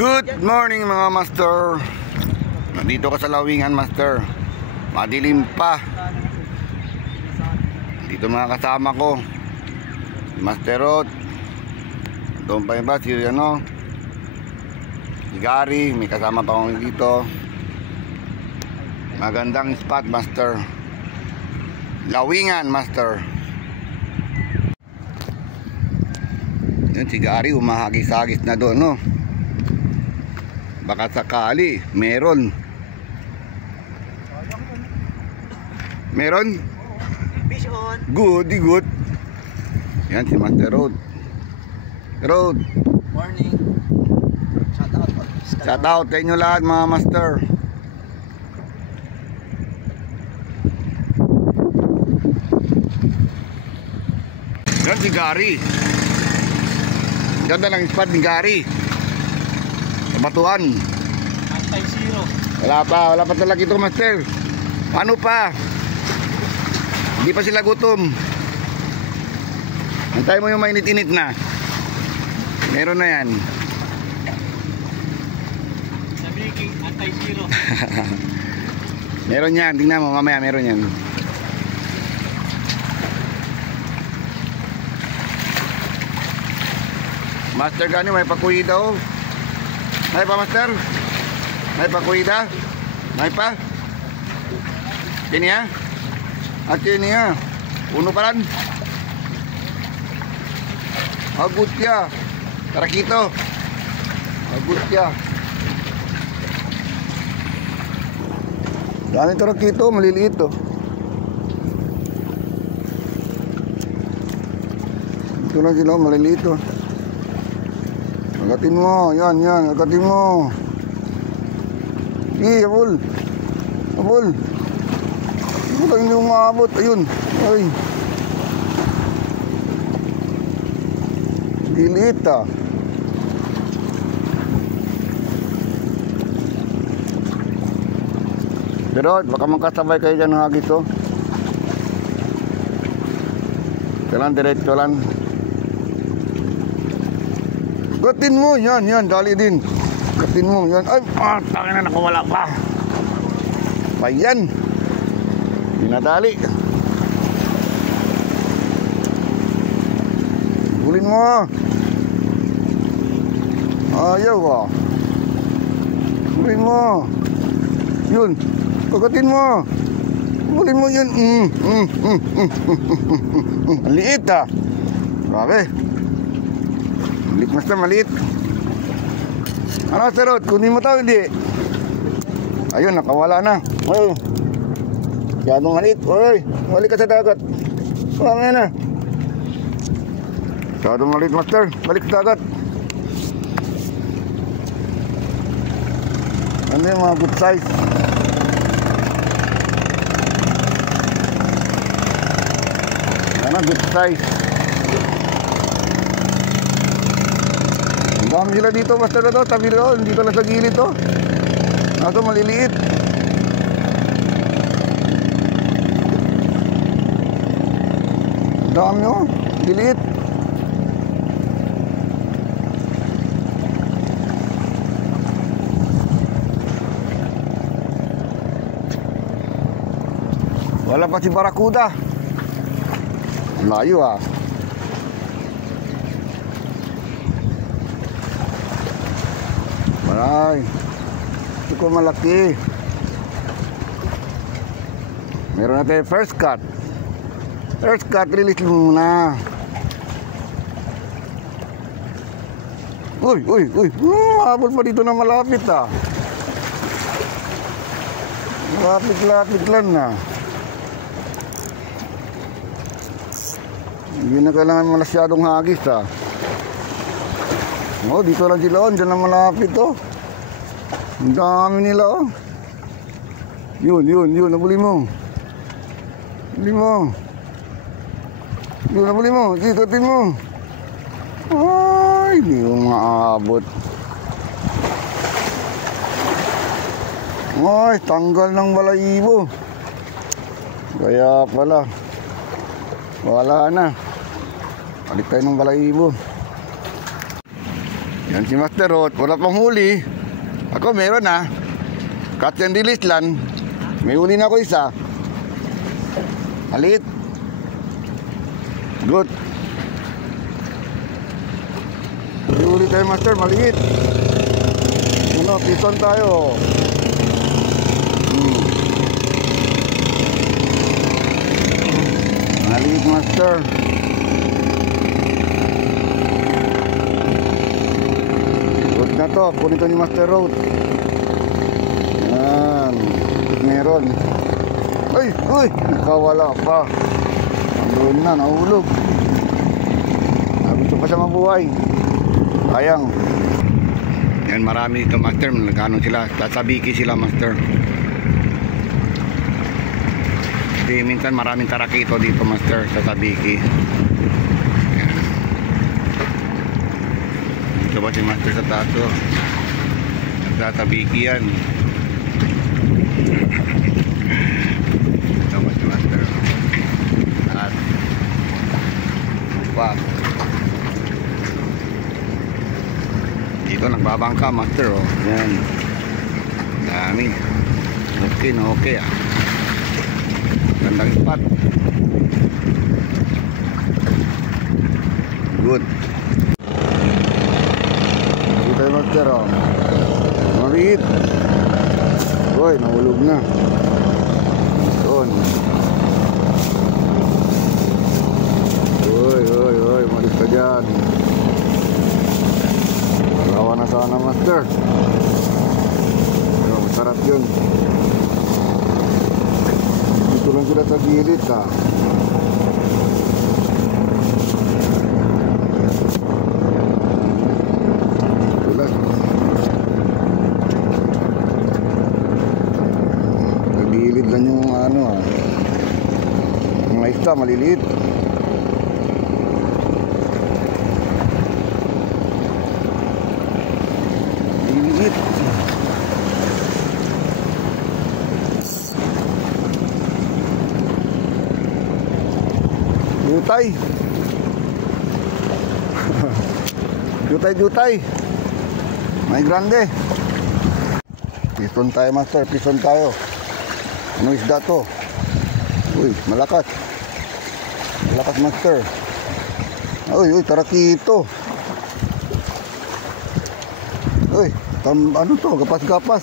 Good morning mga master. Nandito ka sa Lawingan, master. Madilim pa. Dito mga kasama ko, Master Rod. Doon pa iba si si Gary. May kasama pa akong dito. Magandang spot, master. Lawingan, master. Yun si Gary, umahagis-hagis na doon, no? Baka sakali meron. Fish on. Good, good. Yan si Master Rod. Rod. Morning. Shout out sa inyo lahat mga master. Yan si Gary. Ganda ng spot ni Gary. Batuan. Anti-zero. Wala pa talaga ito, master. Ano pa? Hindi pa sila gutom. Antay mo yung mainit-init na. Meron na yan. Sabi king anti-zero. Meron yan, tingnan mo mamaya, meron yan. Master gani, may pakuwi daw. May pa, master? May pakuida? May pa? Kiniya? At kiniya? Uno pa lang? Agutya. Tarakito. Agutya. Dami tarakito, maliliit to. Ito lang sila, maliliit to. Agatin mo, yan, agatin mo. Sige, abol. Abol. Ito lang hindi umaabot, ayun. Ay. Diliit ah. Pero baka magkasabay kayo dyan ng agis to. Kailan diretso lang. Gatin mo, yan, dali din. Gatin mo, yan. Ay, tangin na, nakawala pa. Ayan. Dinadali. Hulin mo. Ayaw ah. Hulin mo. Yun. Kagatin mo. Hulin mo yun. Ang liit ah. Grabe. Maliit, master, maliit. Ano, Master Rod? Kunin mo tao, hindi? Ayun, nakawala na. Ay, masyadong maliit. Ay, balik ka sa dagat. Wala nga na. Masyadong maliit, master. Balik sa dagat. Ano yung mga good size? Ano, good size. Ang dami sila dito, master na to. Tabi doon, dito lang sa gilid to. Ito, maliliit. Ang dami oh, liliit. Wala pa si Barakuda. Layo ah. Maray. Ito ko malaki. Meron natin first cut. First cut, release muna. Uy. Habol pa dito na malapit ah. Malapit lang na. Hindi na kailangan masyadong hagis ah. Oh, dito lang sila, dyan na malapit oh. Ang dami nila oh. Yun, nabuli mo. Nabuli mo. Yun, nabuli mo, sitatin mo. Ay, hindi ko maabot. Ay, tanggal ng balahibo. Kaya pala wala na. Balik tayo ng balahibo. Yan si Master Rod. Wala pang huli. Ako meron na. Catch and release lang. May huli na ako isa. Maliit. Good. May huli tayo Master. Maliit. Ano, pison tayo. Maliit Master. Good na to. Kunin to ni Master Road. Yan. Meron. Ay, uy. Nakawala pa. Doon na, nahulog. Gusto pa siya mabuhay. Sayang. Yan, marami dito Master. Nagano sila. Sasabiki sila Master. Kasi minsan maraming tarakito dito Master. Sasabiki. Yan. Ito ba si Master sa tato? Sasabiki yan. Ito ba si Master? At pa. Dito nagbabangka Master oh. Yan. Dami. Okay na okay ah. Gandang spot. Good. Dito tayo Master oh. Maliit. Uy, nahulog na. Doon. Uy, malis ka dyan. Lawa na sana Master. Masarap yun. Dito lang sila sa gilid ha. Ito lang. Sa gilid lang yung ano ha. Mga isda maliliit. Jutay. Jutay. May grande. Pison tayo Master, pison tayo. Ano isda to? Uy, malakas. Malakas Master. Uy, tarakito. Uy, ano to? Gapas-gapas.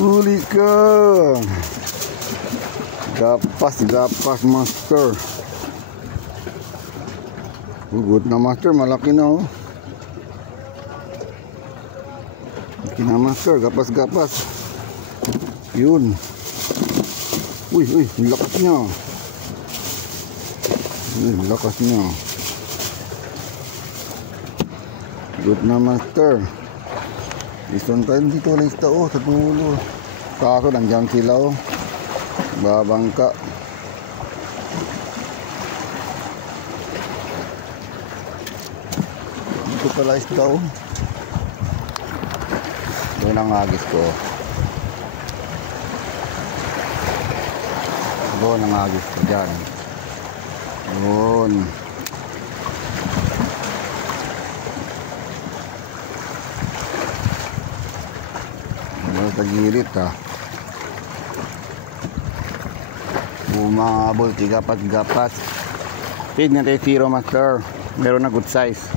Huli ka. Gapas Master. Good na Master, malaki na oh. Malaki na Master, gapas. Yun. Uy, lakas niya. Lakas niya. Good na Master. Ison tayo dito lang isda oh, sa dulo. Kaso nandiyan sila oh. Babangka. Dito pala isda oh. Doon ang agis ko. Doon ang agis ko dyan. Doon. Doon sa gilid ha. Bumabol, gapas. Feed natin zero Master. Meron na good size.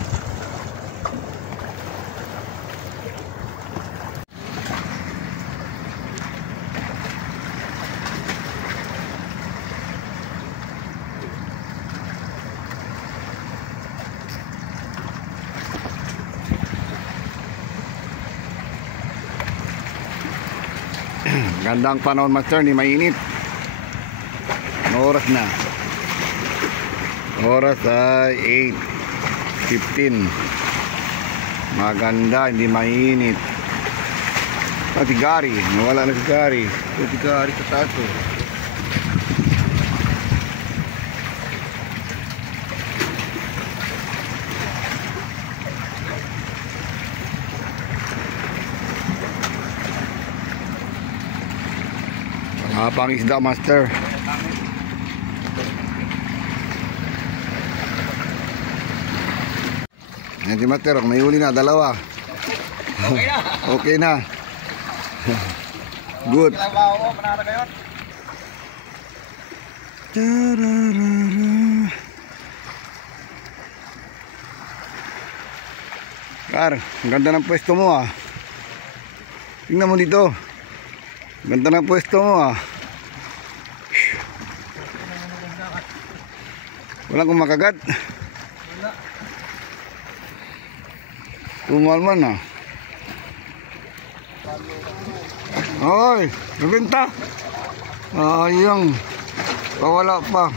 Gandang panahon Master, ni mainit. Ano oras na? Oras ay 8:15. Maganda, hindi mainit. Si Gary, nawala na si Gary. Si Gary sa tato. Pang isda Master. Ayan si Master, may huli na, dalawa. Okay na. Okay na. Good. Trabaho ko, panalo kayo. Kar, ang ganda ng pwesto mo ah. Tingnan mo dito. Ganda ng pwesto mo ah. Walang kumakagat. Tumalman ah. Ay, nabenta. Ayang. Pawala pa.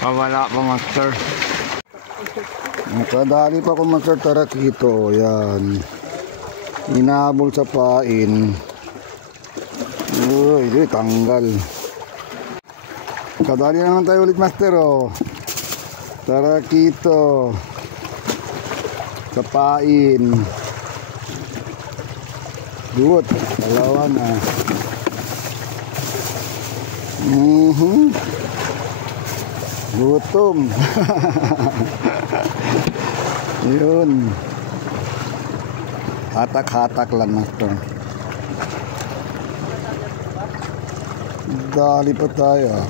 Pawala pa, Master. Nakadali pa ko, Master. Tarakito. Yan. Inahabol sa pain. Uy, tanggal. Kadali naman tayo ulit, Master. Oh. Tarakito. Sa pain. Good. Dalawa na. Gutom. Yun. Hatak-hatak lang, Master. Dali pa tayo.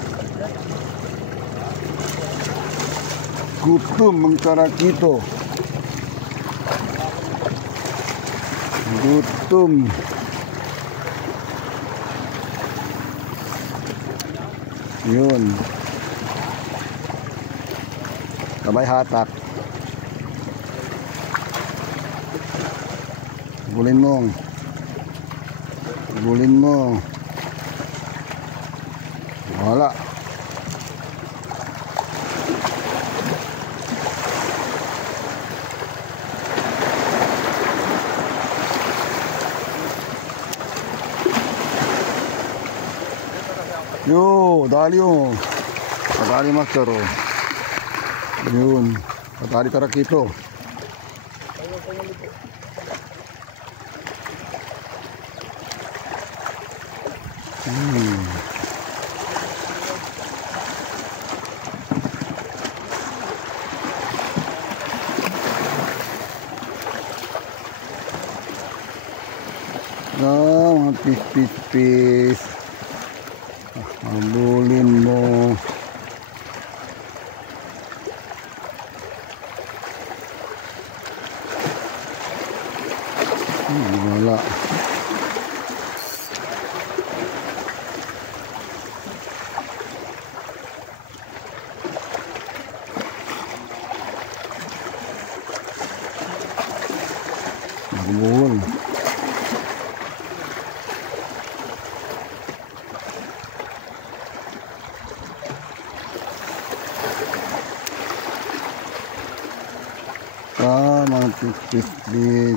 Gutom ang tarakito. Gutom. Yun. Sabay hatak. Bulin mo. Bulin mo. Wala. Yo, dali oh. Dali, Master oh. Yun. Dali tarakito. Mga pis. Habulin mo. Wala. Habul. Mga pis.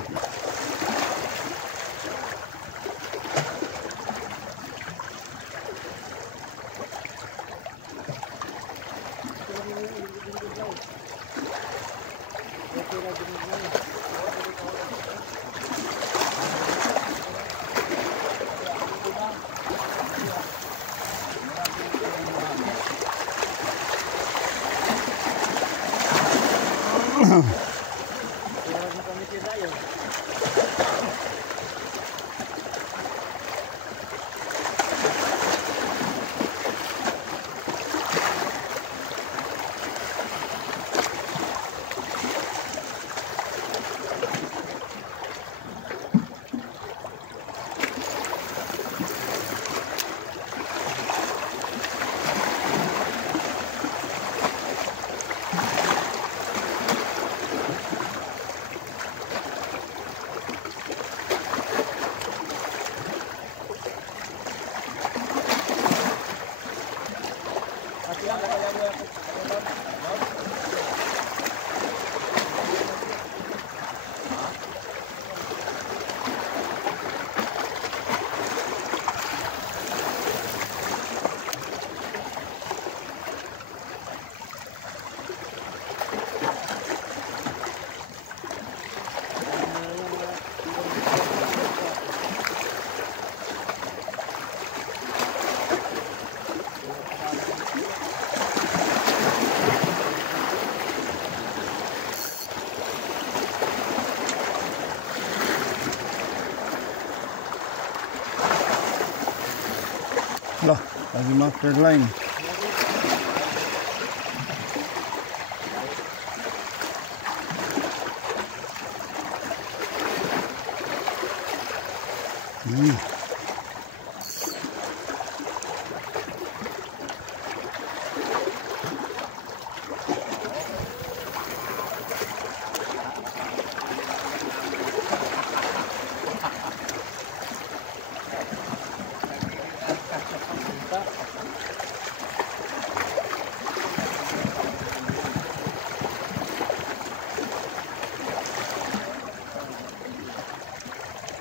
Lagi master line.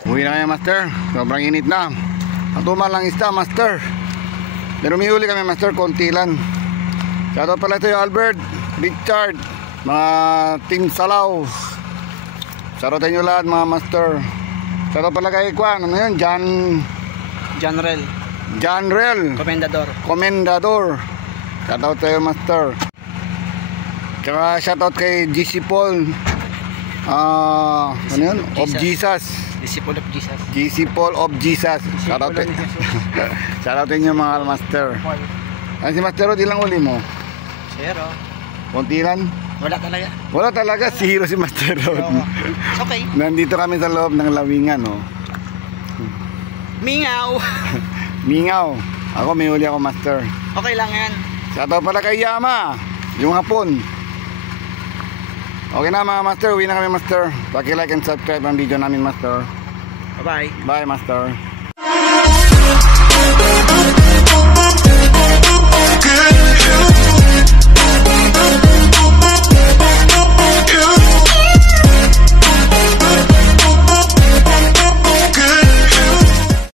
Uwi na kaya master, sobrang init na. Matumal lang isda master. Pero may huli kami master, konti lang. Shoutout pala ito yung Albert, Richard, mga Team Salaw. Shoutout nyo lahat mga master. Shoutout pala kay Kwan, ano yun? John Rel Comendador. Shoutout tayo master. Tsaka shoutout kay GC Paul, ano yun? Of Jesus. GC Paul of Jesus. Shoutout nyo mga master. Ano si Master Rod, ilang uli mo? 0. Konti lang? Wala talaga, zero si Master Rod. Okay. Nandito kami sa loob ng lawingan, no? Mingaw. Ako may huli ako master. Okay lang yan. Shoutout pala kay Yama, yung hapon. Okay na mga master, uwi na kami master. Paki-like and subscribe ang video namin master. Bye-bye. Bye master.